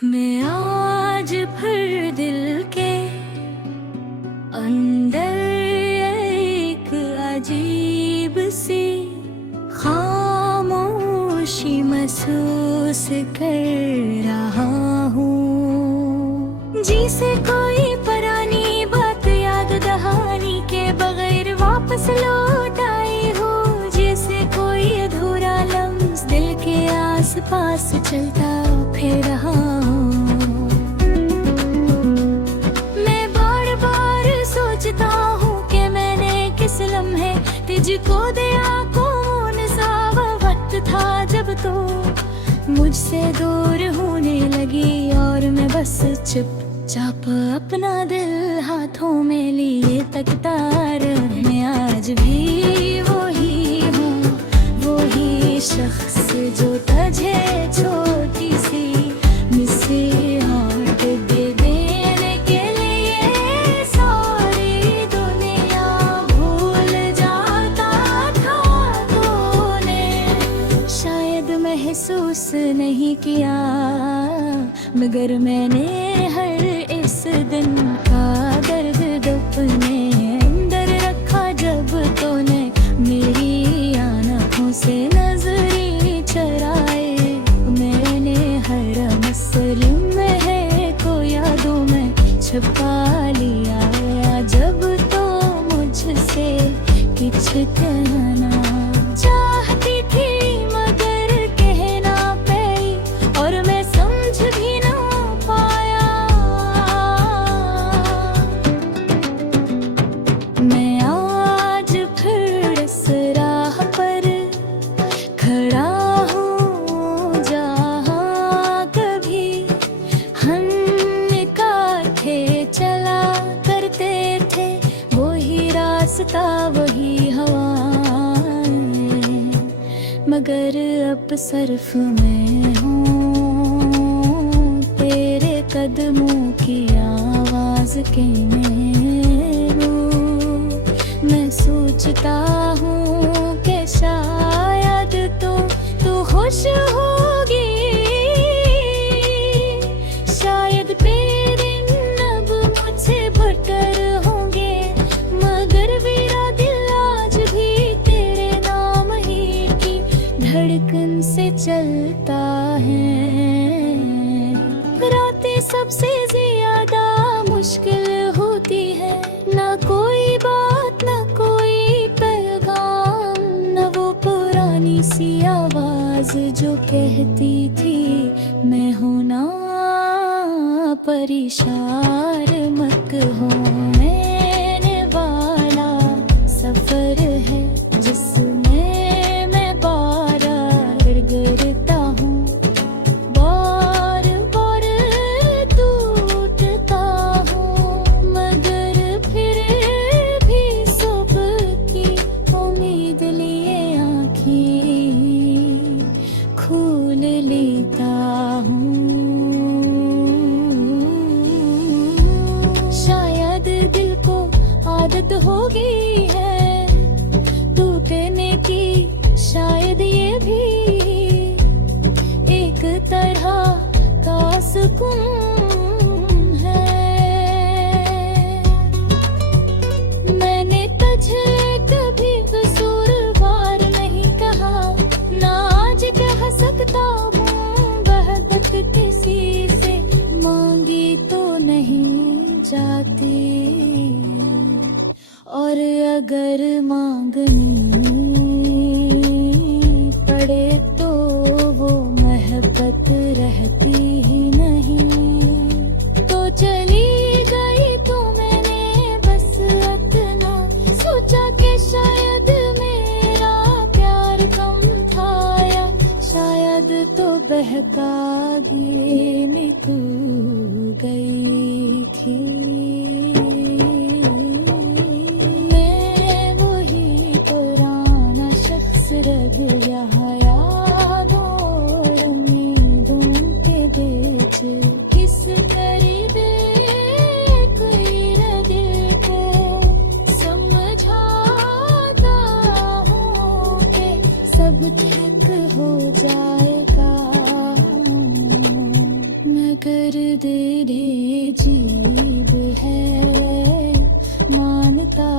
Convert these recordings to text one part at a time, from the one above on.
मैं आज फिर दिल के अंदर एक अजीब सी खामोशी महसूस कर रहा हूँ, जिसे कोई पुरानी बात याद दहानी के बगैर वापस लौट आई हो, जैसे कोई अधूरा लम्स दिल के आस पास चलता फिर रहा। मैं बार बार सोचता हूँ कि मैंने किस लम्हे तुझको दिया, कौन सा वो वक्त था जब तो मुझसे दूर होने लगी और मैं बस चुपचाप अपना दिल हाथों में लिए तकता रहा। मैं आज भी वही हूँ, वही शख्स जो तुझे छोटी सी मिसे हार्ट दे देने के लिए सारी दुनिया भूल जाता था तूने। शायद महसूस नहीं किया मगर मैंने हर इस दिन का दर्द अपने अंदर रखा, जब तूने मेरी आँखों से नजरें चुराए। मैंने हर मसले में है को यादों में छुपा लिया, जब तो मुझसे कुछ कहना चाहती थी मगर कह ना पाई और मैं समझ भी ना पाया। मैं आज फिर इस राह पर खड़ा हूँ जहाँ कभी हम इकट्ठे चला करते थे, वही रास्ता वही हवाएं, मगर अब सिर्फ मैं हूँ तेरे कदमों की आवाज के मैं सोचता हूँ कि शायद तू खुश होगी, शायद तेरे लब मुझसे बटर होंगे, मगर मेरा दिल आज भी तेरे नाम ही की धड़कन से चलता है। रातें सबसे ज्यादा मुश्किल होती है, ना कोई बात ना कोई पैगाम, न वो पुरानी सी आवाज जो कहती थी मैं हूं ना परेशान मत हो। मैंने वाला सफर है जिसमें मैं बार गिरता हूँ, बार बार टूटता हूँ, मगर फिर भी सुबह की उम्मीद लिए आँखें खोल लेता हूँ। शायद दिल को आदत हो गई है तू कहने की, शायद ये भी एक तरह का सुकून है। मैंने तुझे कभी कसूरवार नहीं कहा, ना आज कह सकता हूँ बहुत किसी से मांगी तो नहीं जाती, और अगर मांगनी पड़े तो वो मोहब्बत रहती ही नहीं। तो चली गई तो मैंने बस इतना सोचा कि शायद मेरा प्यार कम था, या शायद तो बहका निकल गई थी। मैं वही पुराना शख्स रह गया यादों और उम्मीदों के बीच, किस करीबे कोई दिल को समझाता हूँ कि सब ठीक हो जाएगा, मगर दर्द जीब है, मानता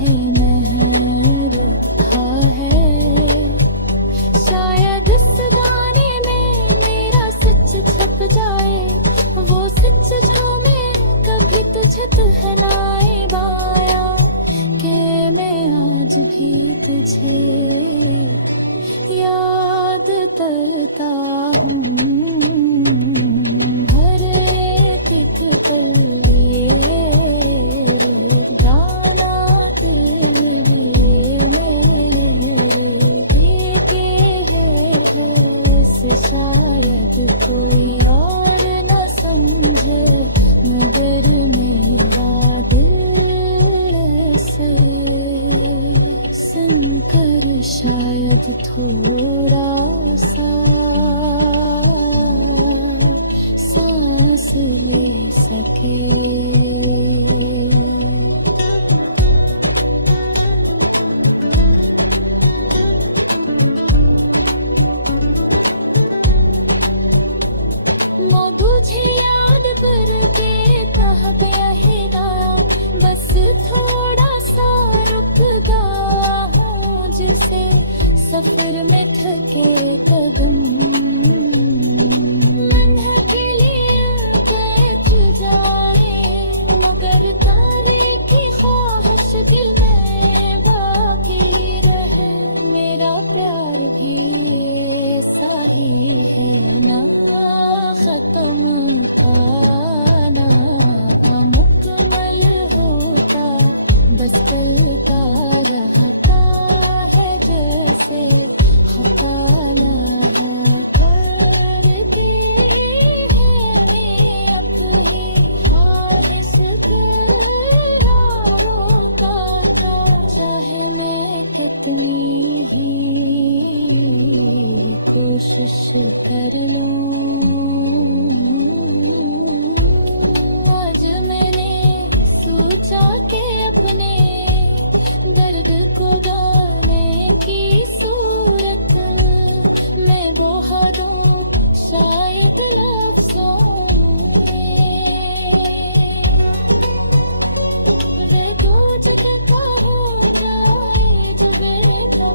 है महर था है। शायद इस गाने में मेरा सच छप जाए, वो सच जो मैं कभी तुझे कहलाए बाया, कि मैं आज भी तुझे याद करता हूँ। हर एक पल ये जाना तेरे लिए मेरे भीगे है बस, शायद कोई और न समझे मगर मेरा दिल से सुनकर शायद थोड़ा सा सांस ले सके। मैं तुझे याद करके कह गया है ना, बस थोड़ा सा रुक गया हूँ जिसे सफर में थके कदम। मन के लिए बैठ जाए मगर तारे की ख्वाहिश दिल में बाकी रहे। मेरा प्यार भी ऐसा ही है ना, खत्म था ना मुकम्मल होता, बस चलता रहता है जैसे खताना करके है। मैं अपनी ख्वाहिश का रोता था, चाहे मैं कितनी ही कोशिश कर लूं। आज मैंने सोचा कि अपने दर्द को गाने की सूरत मैं बहा दूं शायद लफ्ज़ों में। वे तो जगता हो जाए जो बेटा,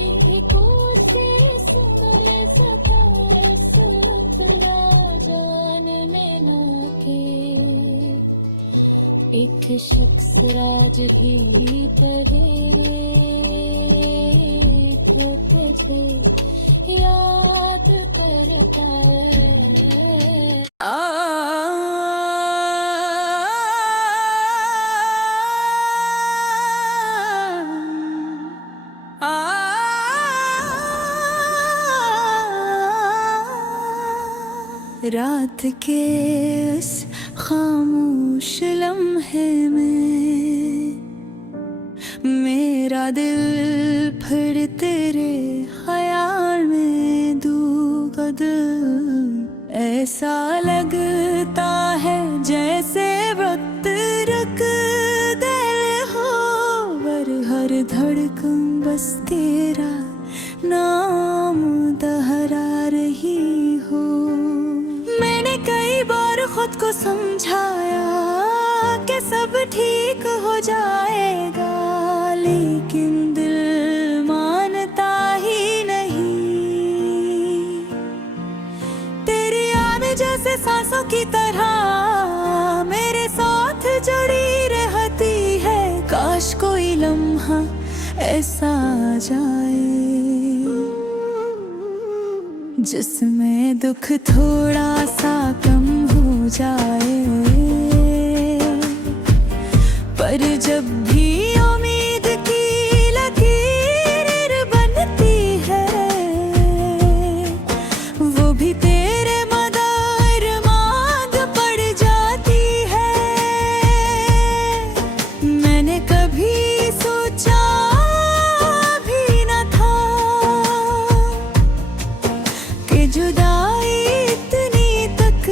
इन्हीं को से सुन ले सका सुतरा जानने ना के। एक शख्स राज भी कहे तो तुझे याद करता है। रात के उस खामोश लम्हे में मेरा दिल फिर तेरे ख्याल में दूगदल। ऐसा लगता है जैसे वक्त रख दिल हो, वर हर धड़कन बस तेरा नाम दोहरा रही हो। मैंने कई बार खुद को समझाया कि सब ठीक हो जाएगा, लेकिन दिल मानता ही नहीं। तेरी याद जैसे सांसों की तरह मेरे साथ जुड़ी रहती है। काश कोई लम्हा ऐसा आ जाए जिसमें दुख थोड़ा सा कम हो जाए, पर जब भी उम्मीद की लकीर बनती है, वो भी तेरे मदद मांग पड़ जाती है। मैंने कभी सोचा भी न था कि जुदाई इतनी तक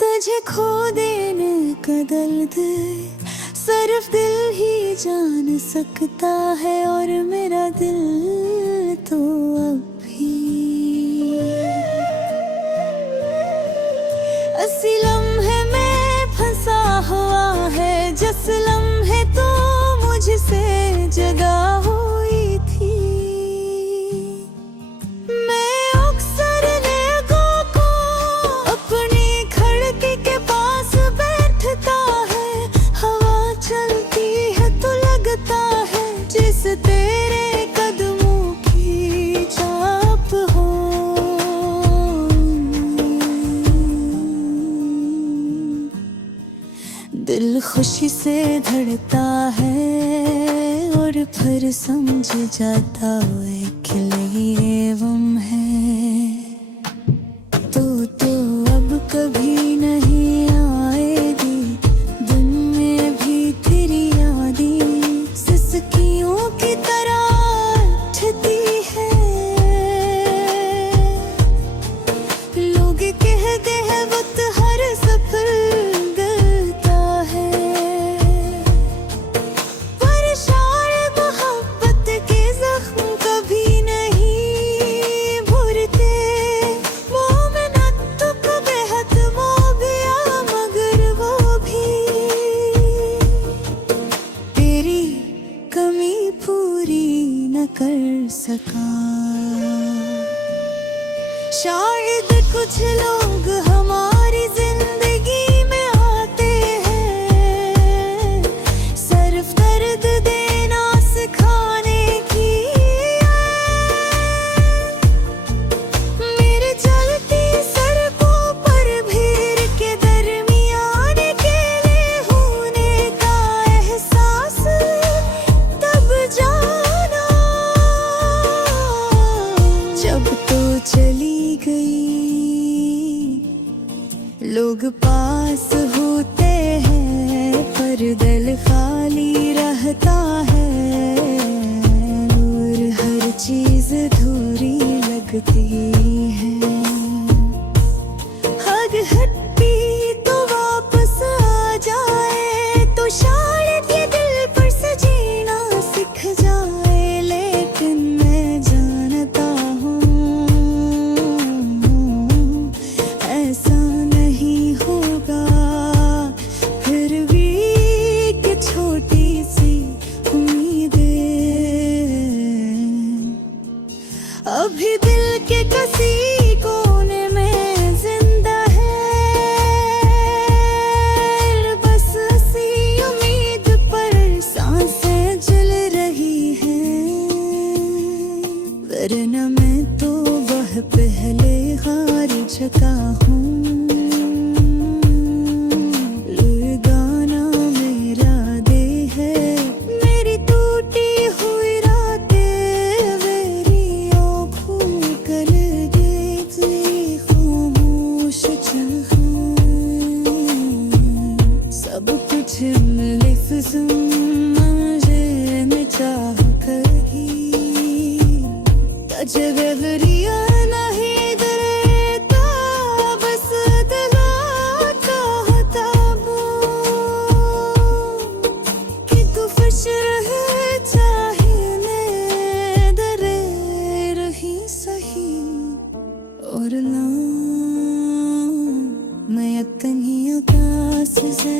तुझे खो देने का दर्द सिर्फ दिल ही जान सकता है, और मेरा दिल तो अब भी इसी लम्हे में फंसा हुआ है, जिस लम्हे तो मुझसे जगा हुई थी। मैं अक्सर लोगों को अपनी खिड़की के पास बैठता है, हवा चलती है तो लगता है जिस तेरे कदमों की छाप हो। दिल खुशी से धड़कता है और फिर समझ जाता है खिले गम है। तो अब कभी नहीं आएगी दिन में भी तेरी यादें, सिसकियों की तरह उठती है। लोग कहते हैं वक्त हर सफर गलता है, पर शायद मोहब्बत के जख्म कभी नहीं भरते। मोमिनत तो कभी खत्म हो गया, मगर वो भी तेरी कमी पूरी न कर सका। शायद कुछ लोग हमारी जिंदगी में आते हैं सिर्फ दर्द देना सिखाने की। मेरे चलती सड़कों पर भीड़ के दरमियान अकेले होने का एहसास तब जाना जब तो चली गई। लोग पास होते हैं पर दिल खाली रहता है, और हर चीज अधूरी लगती है। हग हट्टी तो वापस आ जाए तो शायद ये दिल पर सजीना सीख जाए, लेकिन मैं जानता हूँ ऐसा नहीं होगा। फिर भी एक छोटी सी उम्मीद अभी दिल के किसी कोने में जिंदा है, बस इसी उम्मीद पर सांसें जल रही हैं। वरना मैं तो वह पहले हार चुका हूँ। गाना मेरा दे है, मेरी टूटी हुई रातें, मेरी आँखों कल देखती खामोश जहाँ। सब कुछ मिले मुझे में चाह कर ही तजगरिया नहीं देता, बस दिलाता होता कि तू खुश रहे चाहे मैं डरे रही सही। और ना मैं तन्ही आकाश से